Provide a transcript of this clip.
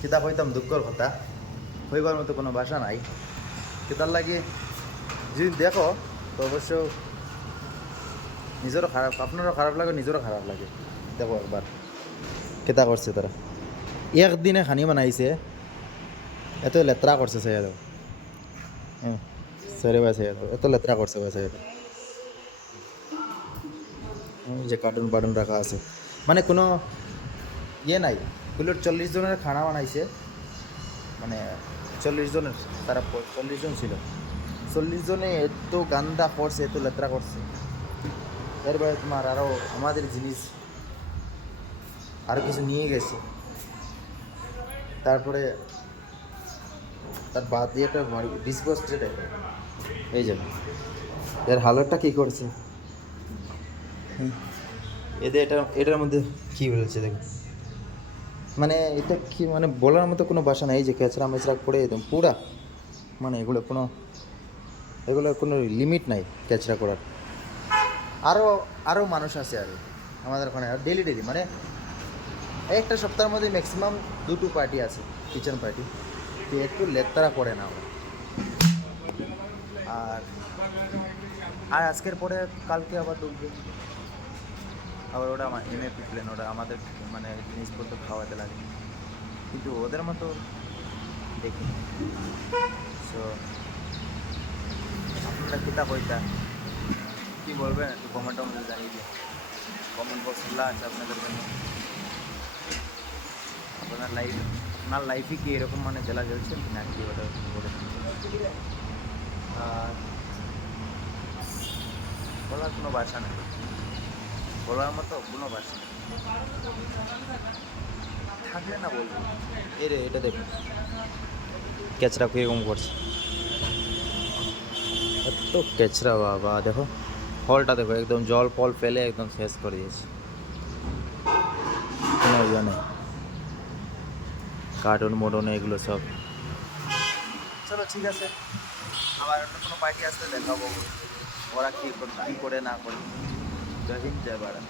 কিতাব হইতাম দুঃখর কথা হইবার মতো কোনো ভাষা নাই। কিতার লাগে যদি দেখো তো অবশ্য নিজেরও খারাপ, আপনারও খারাপ লাগে, নিজেরও খারাপ লাগে। দেখো একবার কেতা করছে তারা, একদিনে খানি বানাইছে, এত লেত্রা করছে সে দেখো। হ্যাঁ, সরে ভাই সে এত লেত্রা করছে ভাই সে, যে কার্টুন পার্টুন রাখা আছে, মানে কোনো ইয়ে নাই। এগুলোর 40 জনের খানা বানাইছে, মানে 40 জনের, তারা 40 জন ছিল, 40 জনে এত গান্দা করছে, এত লেত্রা করছে। এরপরে তোমার আরও আমাদের জিনিস আরও কিছু নিয়ে গেছে। তারপরে তার বাদ দিয়ে একটা ডিসপোজড এই যে এর হালতটা কী করছে, এদের এটার মধ্যে কী বলেছে দেখো, মানে এটা কি, মানে বলার মতো কোনো ভাষা নেই। যে কেচরা মেচরা করে একদম পুরা, মানে এগুলোর কোনো লিমিট নাই কেচরা করার। আরও আরও মানুষ আছে আর আমাদের ওখানে ডেলি ডেলি, মানে একটা সপ্তাহের মধ্যে ম্যাক্সিমাম 2টো পার্টি আছে, কিচেন পার্টি, তো একটু লেত্তারা করে না ওরা। আর আর আজকের পরে কালকে আবার ঢুকবে, আবার ওটা আমার এমএপি প্লেন, ওটা আমাদের মানে জিনিসপত্র খাওয়াতে লাগে, কিন্তু ওদের মতো দেখি। সো আপনারা কিতাব বইটা কী বলবেন একটু কমেন্টের মধ্যে জানিয়ে দিন। কমেন্ট বক্স খোলা আছে আপনাদের জন্য। আপনার লাইফে কি এরকম মানে জেলা জ্বলছেন নাকি ওটা বলে আর বলার কোনো ভাষা নেই, বলার মতো কোনো ভাষা নেই, থাকলে না বলবো। রে এটা দেখুন কেচরা কীরকম করছে, এত কেচরা বাবা। দেখো ফলটা দেখো, একদম জল ফল ফেলে একদম শেষ করে দিয়েছে, কোনো ইয়ে নেই, কার্টুন মোটন এগুলো সব। চলো ঠিক আছে, আবার অন্য কোনো পার্টি আসলে দেখাবো ওরা কী করে না করে। জয় হিন্দ, জয় ভারত।